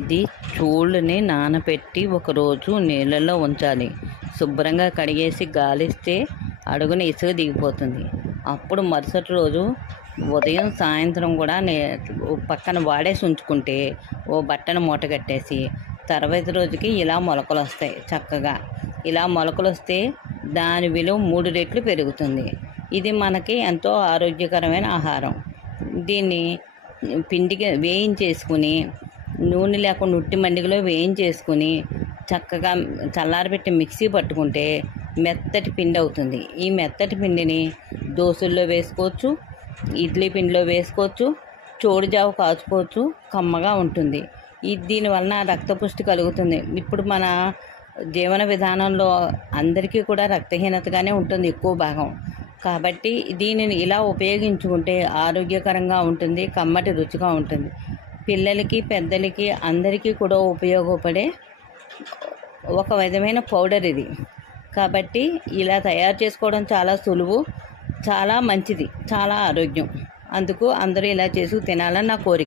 ఇది చూళ్ళని నానబెట్టి ఒకరోజు నీళ్ళల్లో ఉంచాలి. శుభ్రంగా కడిగేసి గాలిస్తే అడుగున ఇసుక దిగిపోతుంది. అప్పుడు మరుసటి రోజు ఉదయం సాయంత్రం కూడా పక్కన వాడేసి ఉంచుకుంటే ఓ బట్టను మూట కట్టేసి తర్వాత రోజుకి ఇలా మొలకలు వస్తాయి. చక్కగా ఇలా మొలకలు వస్తే దాని విలువ 3 రెట్లు పెరుగుతుంది. ఇది మనకి ఎంతో ఆరోగ్యకరమైన ఆహారం. దీన్ని పిండికి వేయించేసుకుని నూనె లేకుండా ఉట్టి మండిగలో వేయించేసుకుని చక్కగా చల్లారబెట్టి మిక్సీ పట్టుకుంటే మెత్తటి పిండి అవుతుంది. ఈ మెత్తటి పిండిని దోశల్లో వేసుకోవచ్చు, ఇడ్లీ పిండిలో వేసుకోవచ్చు, చోడుజావు కాచుకోవచ్చు. కమ్మగా ఉంటుంది. దీనివలన రక్తపుష్టి కలుగుతుంది. ఇప్పుడు మన జీవన విధానంలో అందరికీ కూడా రక్తహీనతగానే ఉంటుంది ఎక్కువ భాగం. కాబట్టి దీనిని ఇలా ఉపయోగించుకుంటే ఆరోగ్యకరంగా ఉంటుంది, కమ్మటి రుచిగా ఉంటుంది. పిల్లలకి పెద్దలకి అందరికీ కూడా ఉపయోగపడే ఒక విధమైన పౌడర్ ఇది. కాబట్టి ఇలా తయారు చేసుకోవడం చాలా సులువు, చాలా మంచిది, చాలా ఆరోగ్యం. అందుకు అందరూ ఇలా చేసుకు తినాలని నా కోరిక.